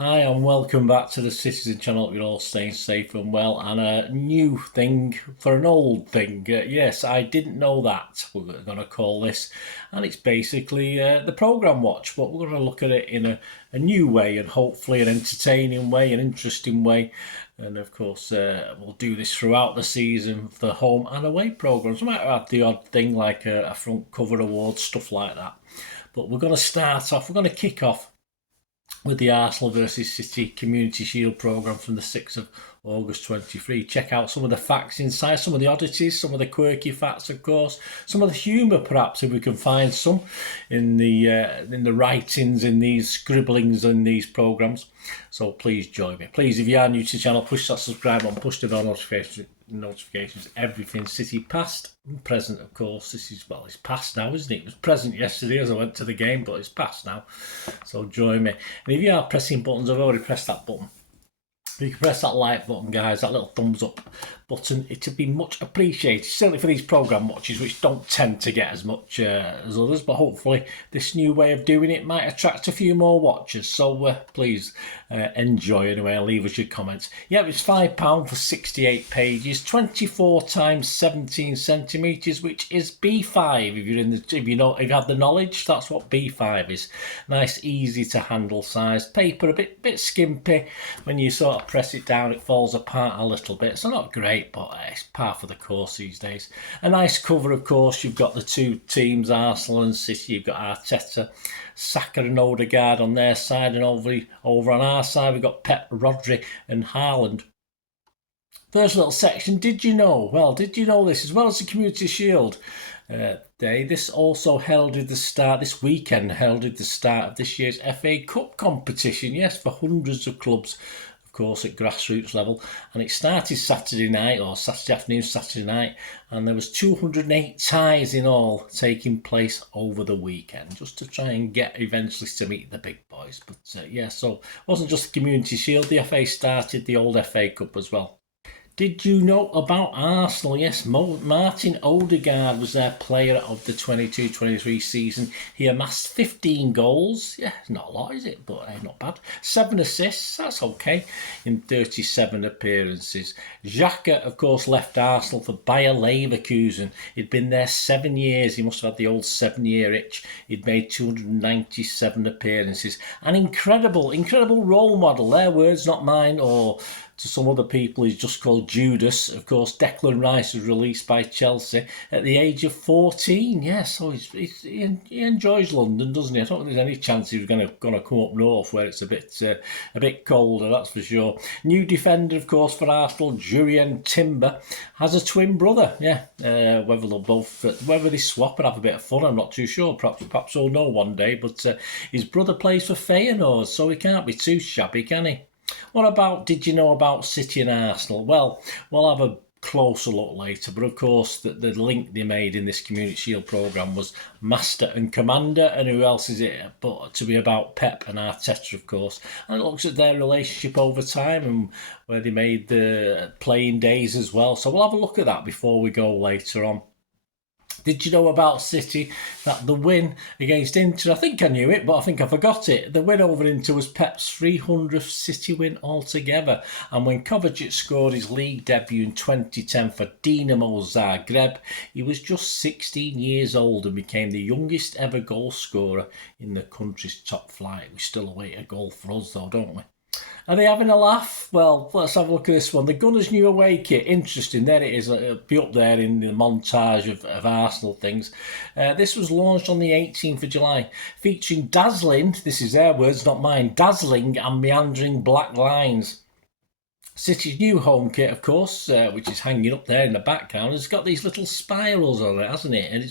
Hi and welcome back to the Citizen channel. Hope you're all staying safe and well. And a new thing for an old thing. Yes, I didn't know that, we're going to call this. And it's basically the programme watch, but we're going to look at it in a new way and hopefully an entertaining way, an interesting way. And of course, we'll do this throughout the season for the home and away programmes. We might have the odd thing like a front cover award, stuff like that. But we're going to start off, we're going to kick off with the Arsenal versus City Community Shield programme from the 6th of August 23. Check out some of the facts inside, some of the oddities, some of the quirky facts, of course, some of the humour, perhaps, if we can find some in the writings, in these scribblings, in these programmes. So please join me. Please, if you are new to the channel, push that subscribe button, push the bell notifications, everything City, past and present, of course. This is, well, it's past now, isn't it? It was present yesterday as I went to the game, but it's past now. So join me. And if you are pressing buttons, I've already pressed that button. You can press that like button, guys, that little thumbs up button. It'd be much appreciated, certainly for these programme watches, which don't tend to get as much as others, but hopefully this new way of doing it might attract a few more watchers. So please enjoy anyway, and leave us your comments. Yeah, it's £5 for 68 pages, 24 times 17 centimetres, which is B5. If you're in the, if you have the knowledge, that's what B5 is. Nice, easy to handle size. Paper a bit skimpy. When you sort of press it down, it falls apart a little bit. So not great, but it's par for the course these days. A nice cover, of course. You've got the two teams, Arsenal and City. You've got Arteta, Saka and Odegaard on their side, and over on our side we've got Pep, Rodri and Haaland. First little section, did you know? Well, did you know this? As well as the Community Shield Day, this also heralded the start, this weekend heralded the start of this year's FA Cup competition, yes, for hundreds of clubs, of course, at grassroots level. And it started Saturday night, or Saturday afternoon, Saturday night, and there was 208 ties in all taking place over the weekend, just to try and get eventually to meet the big boys. But yeah, so it wasn't just the Community Shield, the FA started the old FA Cup as well. Did you know about Arsenal? Yes, Martin Odegaard was their player of the 22-23 season. He amassed 15 goals. Yeah, not a lot, is it? But not bad. 7 assists, that's okay, in 37 appearances. Xhaka, of course, left Arsenal for Bayer Leverkusen. He'd been there 7 years. He must have had the old 7-year itch. He'd made 297 appearances. An incredible role model. Their words, not mine, or to some other people, he's just called Judas. Of course, Declan Rice was released by Chelsea at the age of 14. Yes, so he enjoys London, doesn't he? I don't think there's any chance he was going to come up north where it's a bit colder, that's for sure. New defender, of course, for Arsenal, Jurrien Timber, has a twin brother. Yeah, whether they swap and have a bit of fun, I'm not too sure. Perhaps we'll know one day. But his brother plays for Feyenoord, so he can't be too shabby, can he? What about, did you know about City and Arsenal? Well, we'll have a closer look later, but of course the link they made in this Community Shield programme was Master and Commander, and who else is it but to be about Pep and Arteta, of course. And it looks at their relationship over time and where they made the playing days as well. So we'll have a look at that before we go later on. Did you know about City, that the win against Inter, I think I knew it, but I think I forgot it. The win over Inter was Pep's 300th City win altogether. And when Kovacic scored his league debut in 2010 for Dinamo Zagreb, he was just 16 years old and became the youngest ever goal scorer in the country's top flight. We still await a goal for us though, don't we? Are they having a laugh? Well, let's have a look at this one. The Gunners' new away kit. Interesting. There it is. It'll be up there in the montage of Arsenal things. This was launched on the 18th of July, featuring dazzling, this is their words, not mine, dazzling and meandering black lines. City's new home kit, of course, which is hanging up there in the background, has got these little spirals on it, hasn't it? And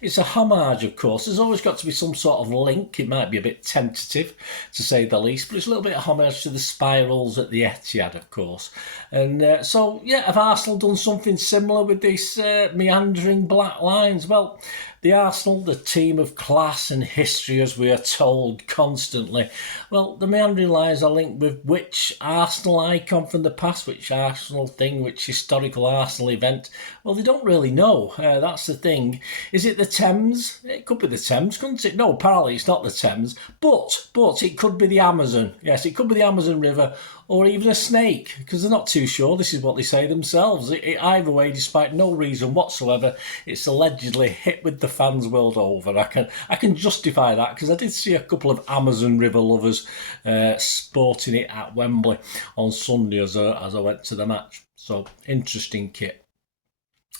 it's a homage, of course. There's always got to be some sort of link. It might be a bit tentative, to say the least, but it's a little bit of homage to the spirals at the Etihad, of course. And so, yeah, have Arsenal done something similar with these meandering black lines? Well, The Arsenal, the team of class and history, as we are told constantly. Well, the meandering lines are linked with which Arsenal icon from the past, which Arsenal thing, which historical Arsenal event. Well, they don't really know. That's the thing. Is it the Thames? It could be the Thames, couldn't it? No, apparently it's not the Thames. But it could be the Amazon. Yes, it could be the Amazon River, or even a snake, because they're not too sure. This is what they say themselves. Either way, despite no reason whatsoever, it's allegedly hit with the fans world over. I can justify that, because I did see a couple of Amazon River lovers sporting it at Wembley on Sunday as I went to the match. So, interesting kit.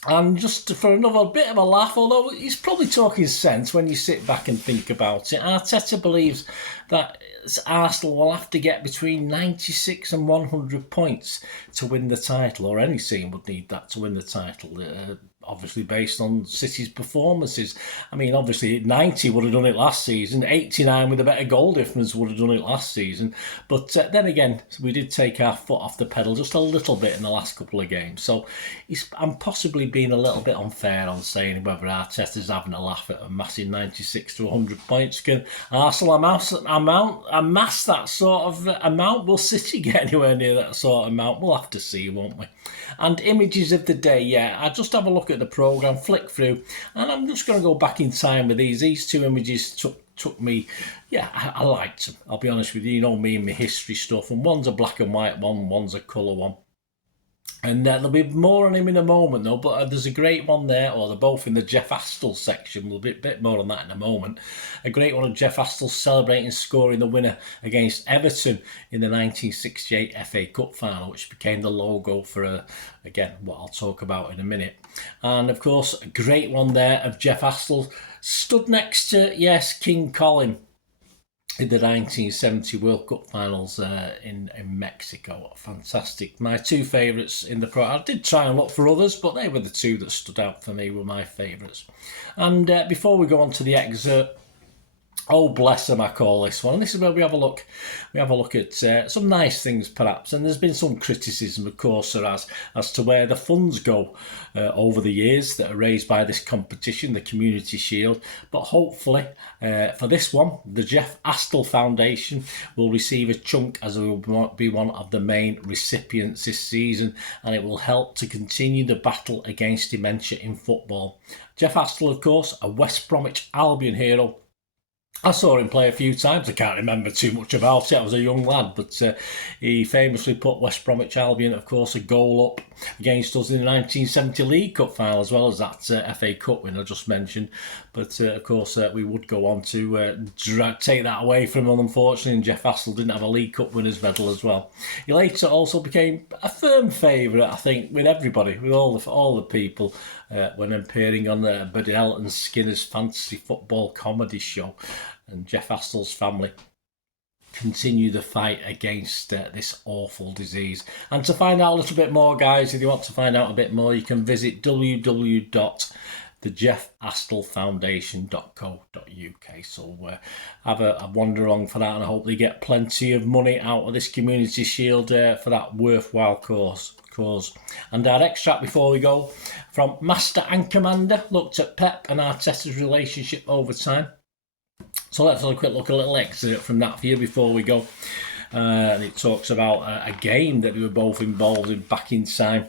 And just for another bit of a laugh, although he's probably talking sense when you sit back and think about it, Arteta believes that Arsenal will have to get between 96 and 100 points to win the title, or any team would need that to win the title. Obviously based on City's performances. I mean, obviously 90 would have done it last season, 89 with a better goal difference would have done it last season, but then again, we did take our foot off the pedal just a little bit in the last couple of games, so I'm possibly being a little bit unfair on saying whether Arteta's having a laugh at a massive 96 to 100 points. Can Arsenal amass that sort of amount? Will City get anywhere near that sort of amount? We'll have to see, won't we? And images of the day, I just have a look at the programme, flick through, and I'm just going to go back in time with these. These two images took me, I liked them. I'll be honest with you, you know me and my history stuff, and one's a black and white one, one's a colour one. And there'll be more on him in a moment, though, but there's a great one there, or they're both in the Jeff Astle section. We'll be a bit more on that in a moment. A great one of Jeff Astle celebrating scoring the winner against Everton in the 1968 FA Cup final, which became the logo for, again, what I'll talk about in a minute. And, of course, a great one there of Jeff Astle stood next to, yes, King Colin, in the 1970 World Cup finals in Mexico. Fantastic. My two favourites in the pro. I did try and look for others, but they were the two that stood out for me, were my favourites. And before we go on to the excerpt, oh bless them, I call this one. And this is where we have a look. We have a look at some nice things, perhaps. And there's been some criticism, of course, as to where the funds go over the years that are raised by this competition, the Community Shield. But hopefully, for this one, the Jeff Astle Foundation will receive a chunk, as it will be one of the main recipients this season, and it will help to continue the battle against dementia in football. Jeff Astle, of course, a West Bromwich Albion hero. I saw him play a few times. I can't remember too much about it. I was a young lad, but he famously put West Bromwich Albion, of course, a goal up against us in the 1970 League Cup final, as well as that FA Cup win I just mentioned. But, of course, we would go on to take that away from him, unfortunately, and Jeff Astle didn't have a League Cup winner's medal as well. He later also became a firm favourite, I think, with everybody, with all the people, when appearing on Bedell and Skinner's fantasy football comedy show. And Jeff Astle's family continue the fight against this awful disease. And to find out a little bit more, guys, if you want to find out a bit more, you can visit www.thejeffastlefoundation.co.uk. So have a wander along for that, and I hope they get plenty of money out of this Community Shield for that worthwhile cause. And our extract before we go from Master and Commander looked at Pep and Arteta's relationship over time. So let's have a quick look, a little excerpt from that for you before we go. And it talks about a game that we were both involved in back in time.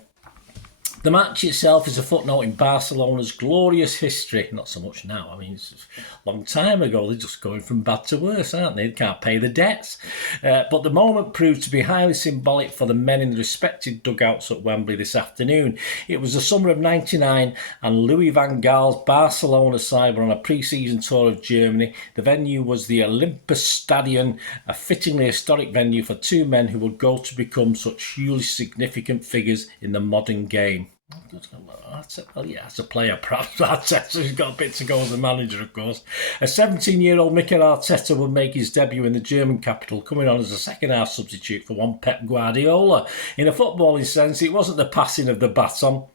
The match itself is a footnote in Barcelona's glorious history. Not so much now. I mean, it's a long time ago. They're just going from bad to worse, aren't they? They can't pay the debts. But the moment proved to be highly symbolic for the men in the respected dugouts at Wembley this afternoon. It was the summer of '99, and Louis van Gaal's Barcelona side were on a pre-season tour of Germany. The venue was the Olympus Stadion, a fittingly historic venue for two men who would go to become such hugely significant figures in the modern game. Well, yeah, as a player, perhaps Arteta's got a bit to go as a manager, of course. A 17-year-old Mikel Arteta would make his debut in the German capital, coming on as a second-half substitute for one Pep Guardiola. In a footballing sense, it wasn't the passing of the baton.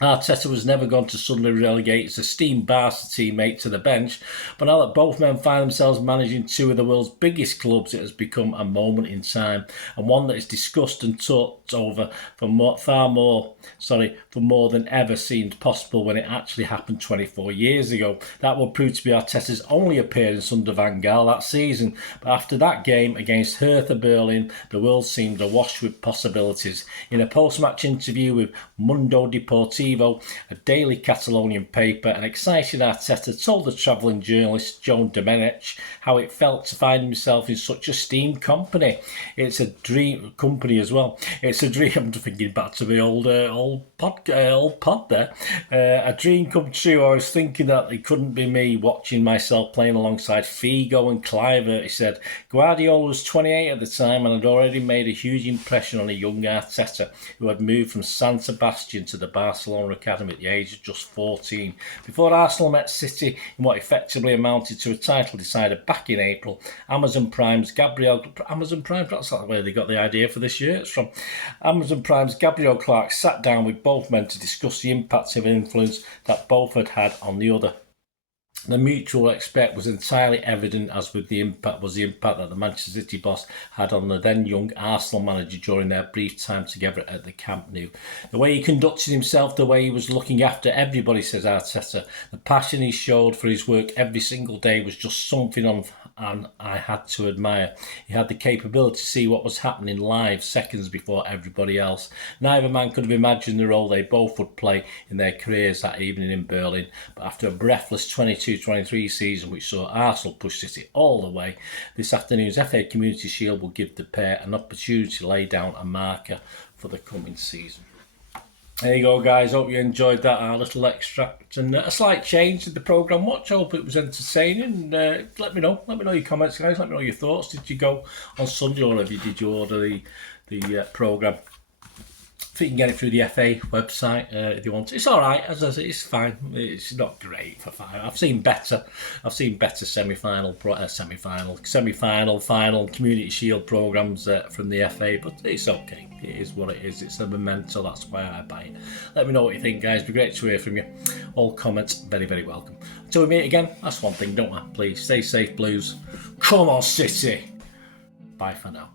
Arteta was never going to suddenly relegate his esteemed Barca teammate to the bench, but now that both men find themselves managing two of the world's biggest clubs, it has become a moment in time, and one that is discussed and talked over for more than ever seemed possible when it actually happened 24 years ago. That would prove to be Arteta's only appearance under Van Gaal that season, but after that game against Hertha Berlin, the world seemed awash with possibilities. In a post-match interview with Mundo Deportivo, a daily Catalonian paper, an excited Arteta told the travelling journalist Joan Domenech how it felt to find himself in such esteemed company. It's a dream company as well. It's a dream. I'm thinking back to the old pod there. A dream come true. I was thinking that it couldn't be me watching myself playing alongside Figo and Kluivert. He said Guardiola was 28 at the time and had already made a huge impression on a young Arteta who had moved from San Sebastian to the Barcelona academy at the age of just 14. Before Arsenal met City in what effectively amounted to a title decider back in April, Amazon Prime's that's not where they got the idea for this year, it's from Amazon Prime's Gabriel Clark sat down with both men to discuss the impact of influence that both had had on the other. The mutual respect was entirely evident, as with the impact that the Manchester City boss had on the then young Arsenal manager during their brief time together at the Camp Nou. The way he conducted himself, the way he was looking after everybody, says Arteta, the passion he showed for his work every single day was just something I had to admire. He had the capability to see what was happening live seconds before everybody else. Neither man could have imagined the role they both would play in their careers that evening in Berlin, but after a breathless 22-23 season which saw Arsenal push City all the way, this afternoon's FA Community Shield will give the pair an opportunity to lay down a marker for the coming season. There you go, guys. Hope you enjoyed that, our little extract and a slight change to the programme watch. I hope it was entertaining. Let me know your comments, guys. Let me know your thoughts. Did you go on Sunday, or did you order the programme? I think you can get it through the FA website if you want to. It's all right, as I say, it's fine. It's not great for fine. I've seen better semi-final, final Community Shield programmes from the FA, but it's okay. It is what it is. It's a memento. That's why I buy it. Let me know what you think, guys. It'd be great to hear from you. All comments, very, very welcome. Until we meet again, that's one thing, don't I? Please stay safe, Blues. Come on, City. Bye for now.